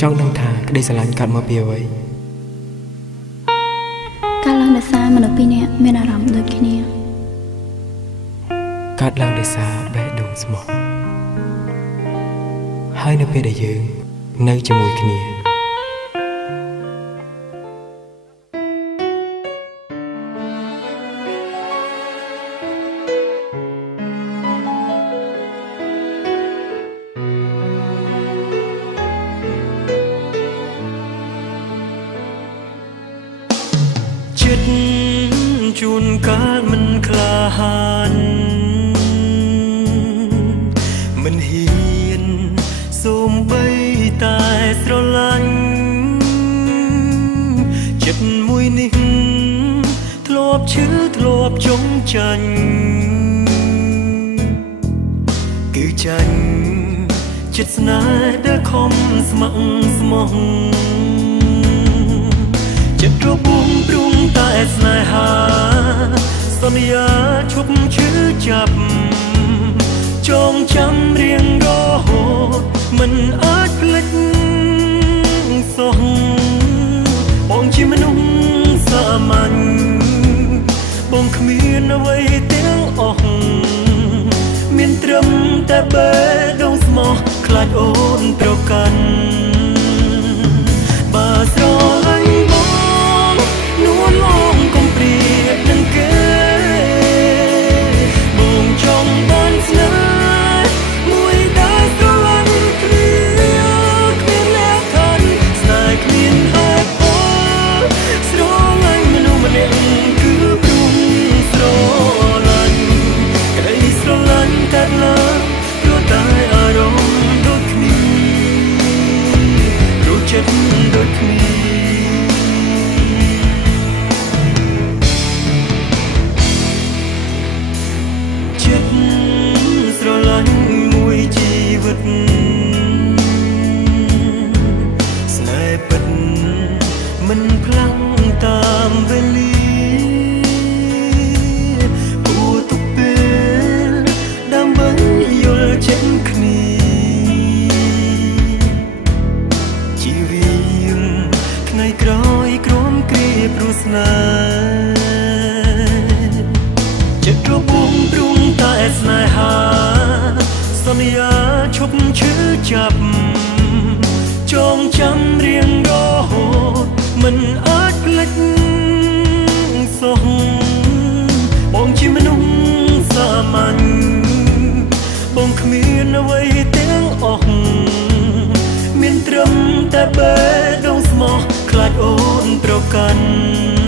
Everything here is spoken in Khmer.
ចង់ដឹងថាក្តីស្រឡាញ់កាត់មកពីអ្វីកាត់ឡើងដោយសារមនុស្សពីរនាក់មានអារម្មណ៍ដូចគ្នាកាត់ឡើងដោយសារបេះដូងស្មោះហើយនៅពេលដែលយើងនៅជាមួយគ្នាជួនកាលមិនក្លាហានមិនហ៊ានសូម្បីតែស្រឡាញ់ចិត្តមួយនេះធ្លាប់ឈឺធ្លាប់ចងចាញ់គឺចាញ់ចិត្តស្នេហ៍ដែលខំស្ម័គ្រស្មោះចិត្តរបួងព្រួងតែស្នេហាសន្យាឈប់ឈឺចាប់ចងចាំរៀងរហូតមិនអាចភ្លេចសោះបងជាមនុស្សសាមញ្ញបងគ្មានអ្វីទាំងអស់មានត្រឹមតែបេះដូងស្មោះខ្លាចអូនប្រកាន់បើស្រឡាញ់នួនឡងកុំព្រៀបនឹងគេបងចង់បានស្នេហ៍មួយដែលស្រឡាញ់គ្នាគ្មានលក្ខខណ្ឌស្នេហ៍គ្មានហេតុផលស្រឡាញ់មនុស្សម្នាក់គឺព្រមស្រឡាញ់ក្តីស្រឡាញ់តែឡើងព្រោះតែអារម្មណ៍ដូចគ្នាព្រោះចិត្តដូចគ្នាស្រឡាញ់មួយជីវិតស្នេហ៍ពិតមិនផ្លាំងតាមវេលាគួរទុកពេលដើម្បីយល់ចិត្តគ្នាជីវិតថ្ងៃក្រោយក្រំគ្រាព្រោះស្នេហ៍ចិត្តរបួងព្រួងតែស្នេហាសន្យាឈប់ឈឺចាប់ចងចាំរៀងរហូតមិនអាចភ្លេចសោះបងជាមនុស្សសាមញ្ញបងគ្មានអ្វីទាំងអស់មានត្រឹមតែបេះដូងស្មោះខ្លាចអូនប្រកាន់